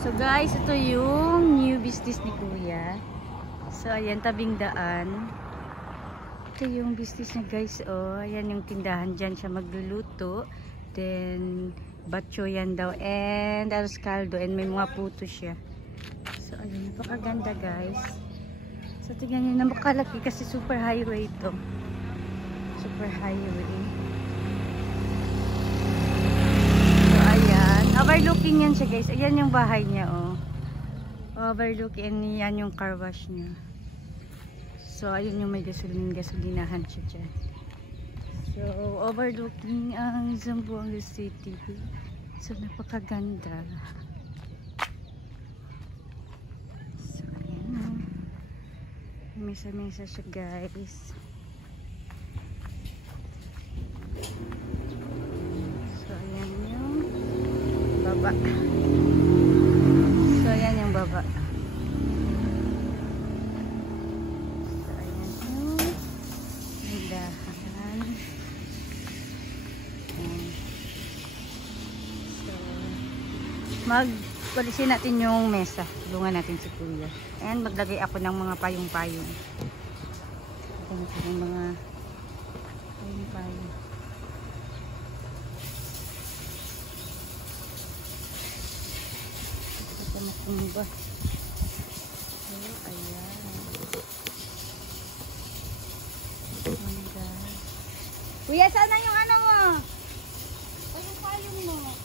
So guys, ito yung new business ni Kuya. So ayan, tabing daan. Ito yung business niya guys. Oh, ayan yung tindahan, dyan siya magluluto. Then batcho yan daw, and arroz caldo, and may mga puto siya. So ayun, napakaganda guys. So tingnan nyo, napakalaki kasi super highway ito. Super highway. Overlooking yan siya guys. Ayan yung bahay niya, oh. Overlooking yan yung car wash niya. So ayun yung may gasolinahan siya dyan. So overlooking ang Zamboanga City. So napakaganda. So ayan, oh. Mesa-mesa siya guys. Baba. So ayan yung baba. So ayan yung tindahan. So magpolisin natin yung mesa. Tulungan natin si Kuya. And maglagay ako ng mga payong-payong. Ito yung mga payong-payong. Matumba. So, ayan. Kuya, sana yung ano mo? Payong-payong mo.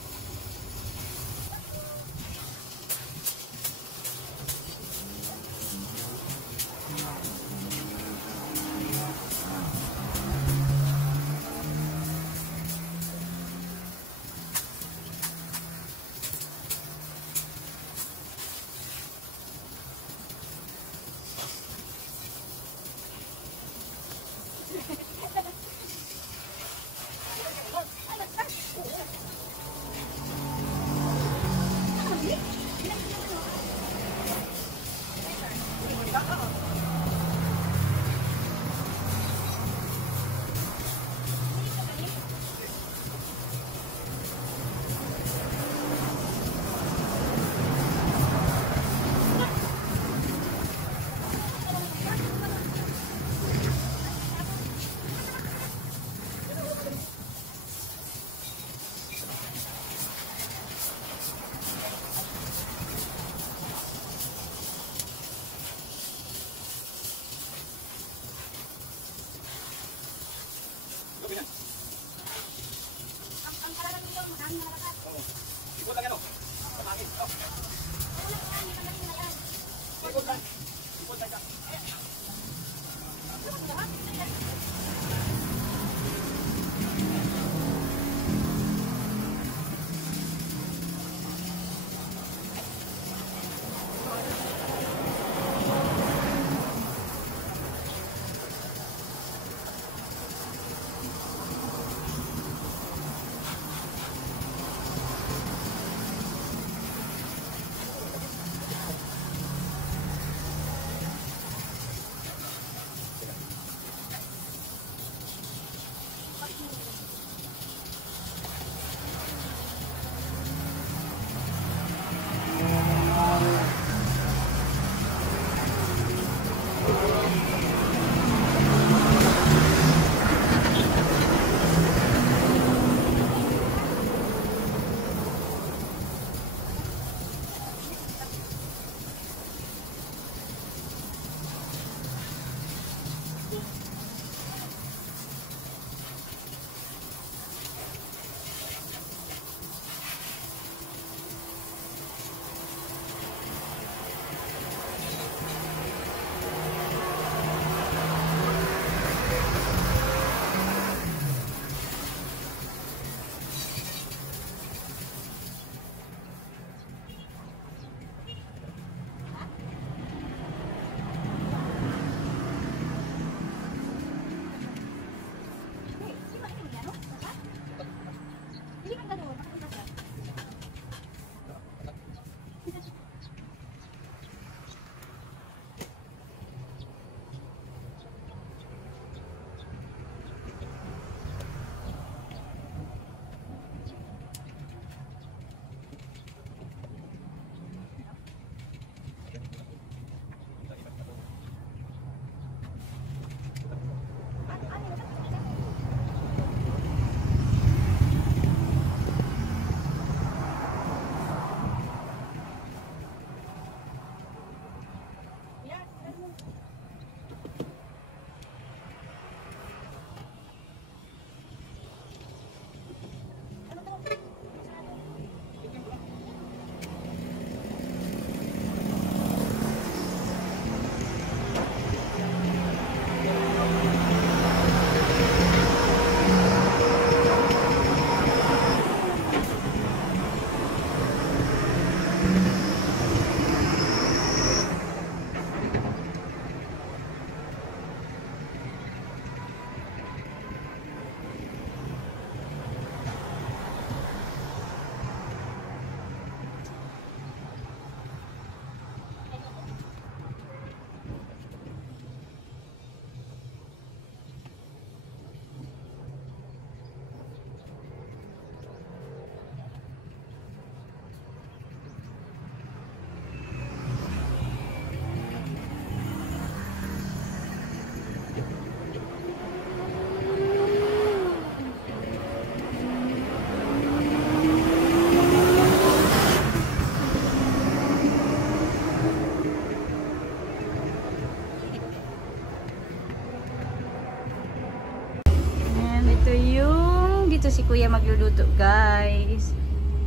kuya magluluto guys.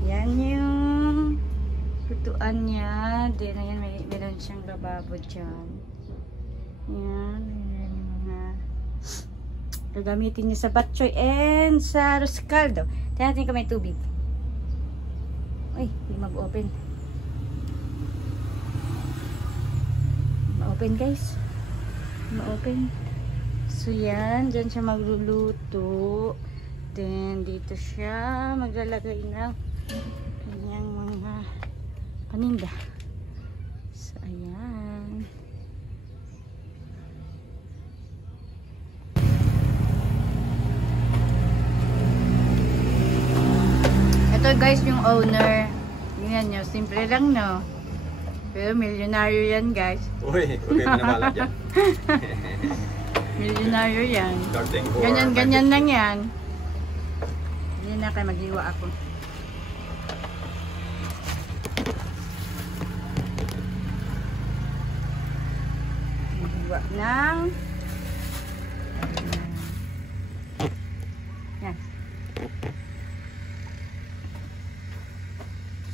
Yan yung lutuan niya. Then ayan, meron siyang lababo dyan. Yan. Ayan yung mga gagamitin niya sa bok choy and sa arroz caldo. Tignan natin kung may tubig. Uy, hindi mag-open. Ma-open guys. Ma-open. So yan, dyan siya magluluto. Then dito siya maglalagay ng kanyang mga paninda. So ayan. Ito guys yung owner. Tingnan nyo, simple lang no. Pero milyonaryo yan guys. Uy, okay mo na balat dyan. Milyonaryo yan. Ganyan lang yan. Hindi na kayo maghiwa ako. Maghiwa ng yan.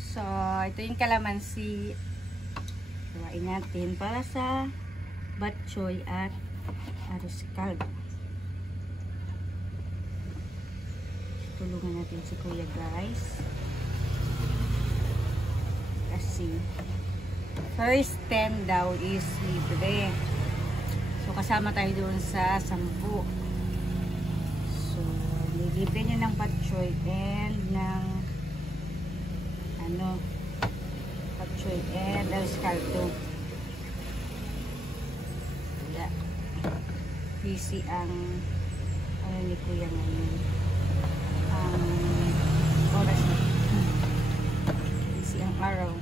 So, ito yung kalamansi. Hiwain natin para sa bok choy at arroz caldo. Tulungan natin si kuya guys. Kasi first 10 daw is libre. So kasama tayo doon sa 10. So libre niya ng bok choy and ng bok choy and arroz caldo. Busy ang ni kuya ngayon ang oras na busy ang araw.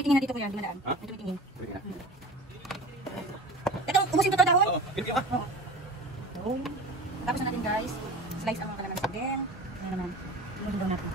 Tumitingin na dito kuya, dumadaan. Ha? Tumitingin. Ito, umusin to dahon? Oo, pinti ka. Oo. Tapos na natin guys, slice ang mga kalamansi din. Ayan naman, umusin daw natin.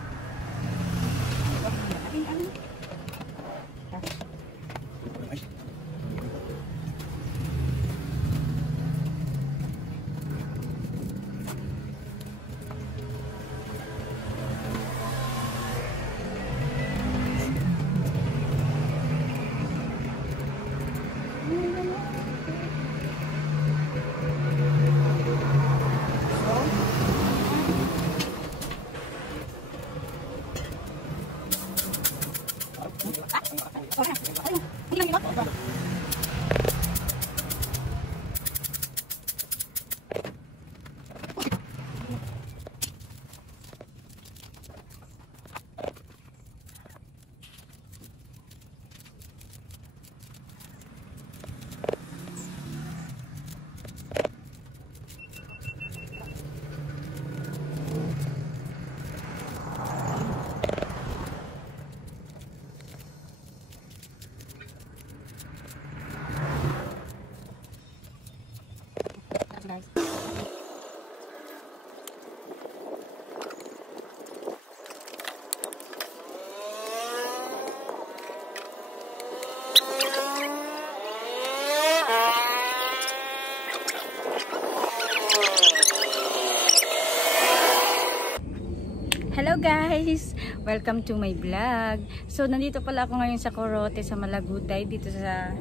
Guys. Hello guys! Welcome to my vlog. So nandito pala ako ngayon sa Corote sa Malagutay dito sa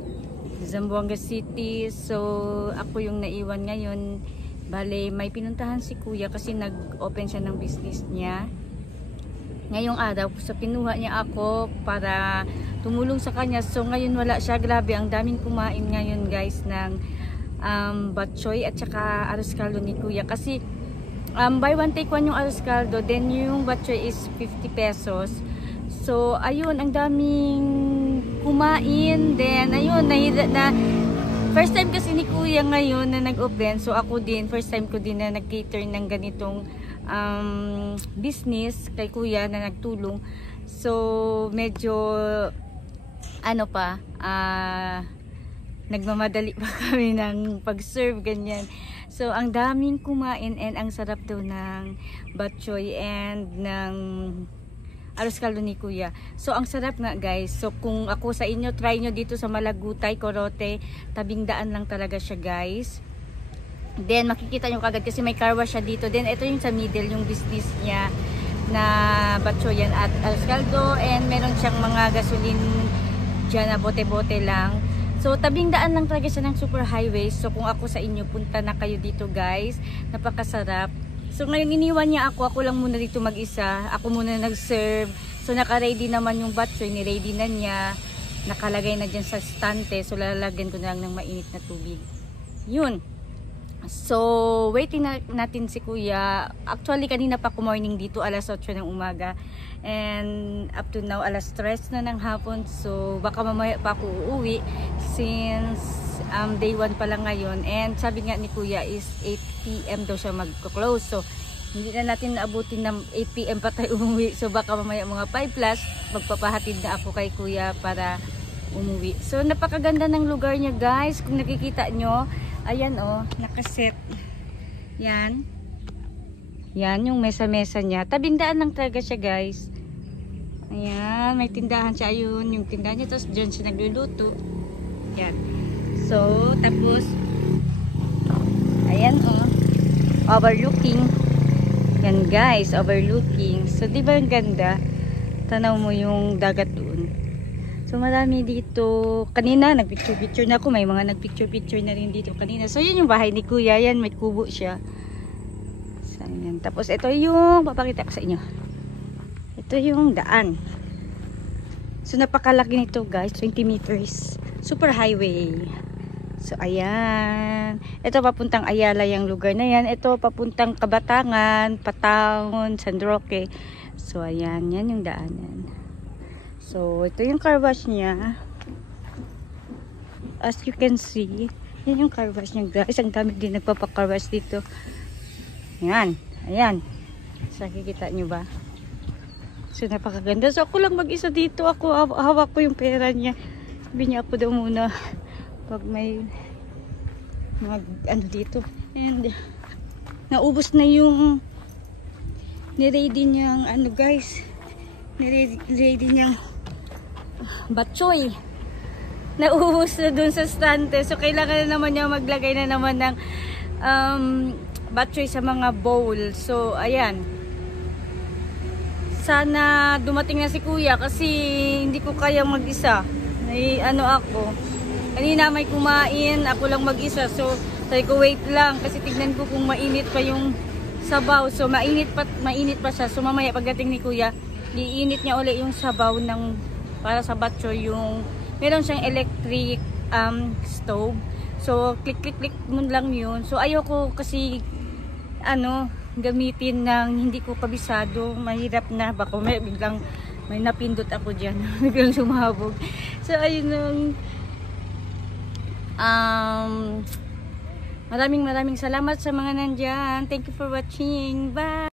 Zamboanga City. So ako yung naiwan ngayon. Bale may pinuntahan si kuya kasi nag-open siya ng business niya ngayong araw. So pinuha niya ako para tumulong sa kanya. So ngayon wala siya. Grabe, ang daming kumain ngayon guys ng batchoy at saka arroz caldo ni kuya. Kasi buy one take one yung arroz caldo, then yung batchoy is 50 pesos. So ayun, ang daming kumain. Then ayun, first time kasi ni kuya ngayon na nag-open. So ako din, first time ko din na nag-cater ng ganitong business kay kuya na nagtulong. So medyo ano pa, nagmamadali pa kami ng pag-serve ganyan. So ang daming kumain and ang sarap daw ng batchoy and ng arroz caldo ni kuya. So ang sarap nga guys. So kung ako sa inyo, try nyo dito sa Malagutay, Corote, tabing daan lang talaga siya guys. Then makikita nyo kagad kasi may car wash siya dito. Then ito yung sa middle, yung business niya na batchoyan at arroz caldo, and meron siyang mga gasoline dyan na bote-bote lang. So tabing daan lang talaga siya ng super highway. So kung ako sa inyo, punta na kayo dito guys. Napakasarap. So ngayon iniwan niya ako lang muna dito mag-isa. Ako muna nag-serve. So naka-ready naman yung batchoy, ni-ready na niya. Nakalagay na dyan sa stante. So lalagyan ko na lang ng mainit na tubig. Yun. So waiting natin si kuya. Actually kanina pa ako morning dito, alas 8 ng umaga. And up to now alas 3 na ng hapon. So baka mamaya pa ako uuwi since day 1 pa lang ngayon. And sabi nga ni kuya is 8 PM daw siya mag-close. So hindi na natin naabutin ng 8 PM pa tayo umuwi. So baka mamaya mga 5 plus magpapahatid na ako kay kuya para umuwi. So napakaganda ng lugar niya guys. Kung nakikita nyo, ayan nakaset. Yan. Yan yung mesa-mesa niya. Tabing daan lang talaga siya guys. Ayan, may tindahan siya. Ayun, yung tindahan niya. Tapos dyan siya nagluluto. Yan. So, tapos ayan overlooking. Yan guys, overlooking. So, di ba ang ganda? Tanaw mo yung dagat doon. So, marami dito. Kanina, nagpicture-picture na ako. May mga nagpicture-picture na rin dito kanina. So, yun yung bahay ni kuya. Yan, may kubo siya. So, yan. Tapos, ito yung papakita ko sa inyo. Ito yung daan. So, napakalaki nito guys. 20 meters. Super highway. So, ayan. Ito papuntang Ayala yung lugar na yan. Ito papuntang Kabatangan, Pataon, San Roque. So, ayan. Yan yung daanan. So, ito yung car wash niya. As you can see, yan yung car wash niya guys. Ang dami din nagpapa-car wash dito. Ayan. Ayan. So, nakikita nyo ba? So, napakaganda. So, ako lang mag-isa dito. Ako, hawak ko yung pera niya. Sabi niya ako daw muna pag may dito. And, naubos na yung ni-ready niyang guys. Ni-ready niyang batchoy. Naubos na dun sa stante. So, kailangan na naman niya maglagay na naman ng batchoy sa mga bowl. So, ayan. Sana dumating na si kuya kasi hindi ko kaya mag-isa. Ako. Kanina may kumain, ako lang mag-isa. So, sabi ko wait lang kasi tignan ko kung mainit pa yung sabaw. So, mainit pa siya. So, mamaya pagdating ni kuya, iinit niya uli yung sabaw para sa batchoy. Yung meron siyang electric stove. So, click mo lang yun. So, ayoko kasi gamitin ng hindi ko kabisado. Mahirap na. Baka biglang may napindot ako dyan. Biglang sumabog. So, ayun yung maraming salamat sa mga nandyan. Thank you for watching. Bye!